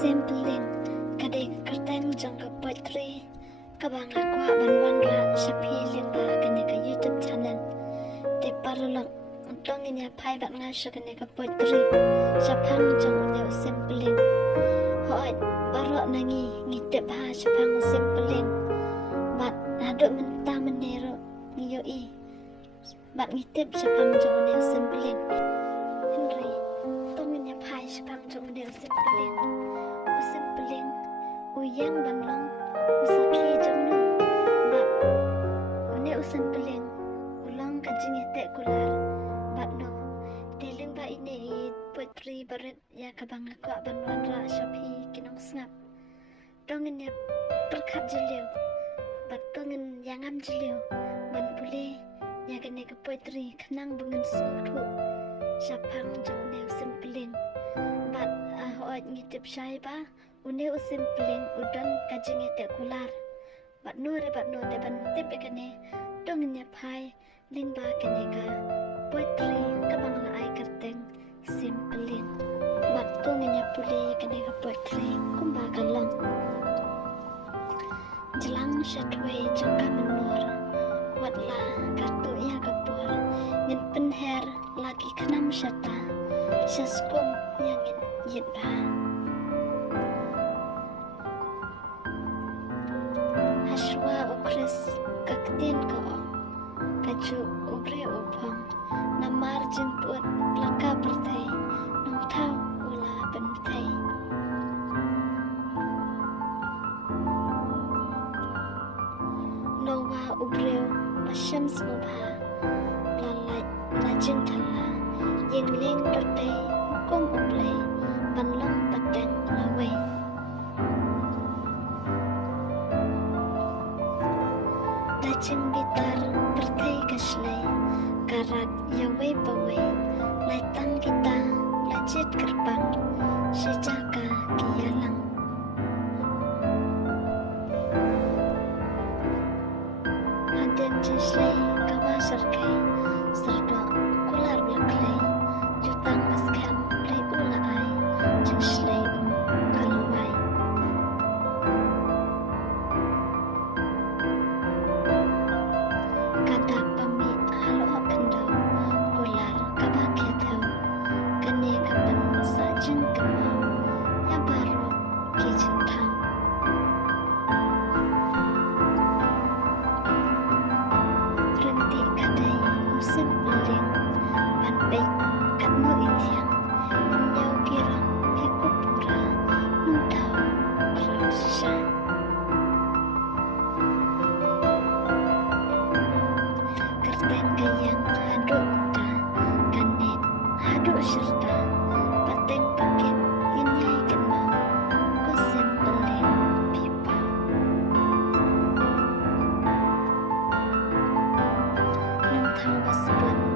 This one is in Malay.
Simpling kadai kerteng jangka poetry kabang aku banwan ra shapi limba kene ka YouTube channel te parulak untong inya pai bak nga kene ka poetry shapang jang ne simpling hoi baro nangi ngitep ha shapang simpling bat hado menta menero ngiyo I bat ngitep shapang jang ne simpling Henry tong inya pai shapang jang ne simpling simpling uyang banlong usaki jongnu bat une simpling ulang kajing ete kular bat no deling ba ini poetry baret ya kabang aku banwan ra shapi kinong snap dongin ya perkat jeliu bat dongin yangam jeliu ban pule ya kene ke poetry kenang bengen sutu shapang jongne simpling bat hoat ngitip syai ba une simpling udan kajing ete kular bat no de ban tip kene dongin ya pai lingba kene ka poetry kabang la ai kerteng simpling bat dongin ya pule kene ka poetry kumba kalang jelang shatway jangka menur watla kartu ya kapur ngin penher lagi kenam syata syaskum yang yitba Hashwa ukris kaktin kaong kaju ubre upang namar jemput plaka bertai nung tau ula bentai Nowa ubreu pasyam semubha lalai najin thala yingling totai hukum ublay banlong bateng laway Dajing bitar bertai kaslay karat yaway paway laitang kita lajit gerbang sejaka kialang Haden jislay kawasarkay serta kular blaklay jutang maskam play ulaay jislay kalaway kada pami halo kendaw kular kabaketaw kani kapan sajeng kemau ya baru kijintang Renti kadai simpling ban baik kanu itiang nyau kirang pikupura nuntau krausa kerten kayang hadu unta kane hadu serta pateng paket inyai kenal ko simpling pipa nung thang basbun